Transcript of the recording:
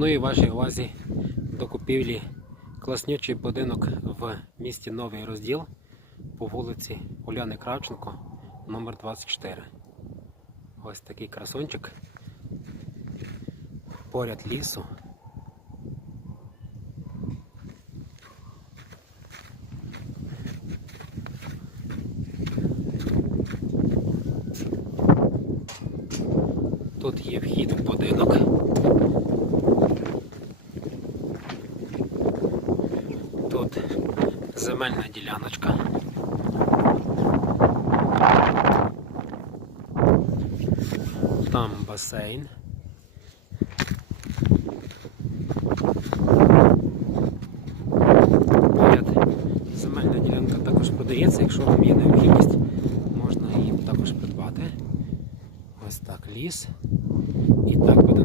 Пропоную вашій увазі до купівлі класнючий будинок в місті Новий Розділ по вулиці Уляни Кравченко, номер 24. Ось такий красунчик. Поряд лісу. Тут є вхід в будинок. тут земельна діляночка. Там басейн. Земельна ділянка також продається, якщо вам є необхідність, можна її також придбати. Ось так ліс. І так буде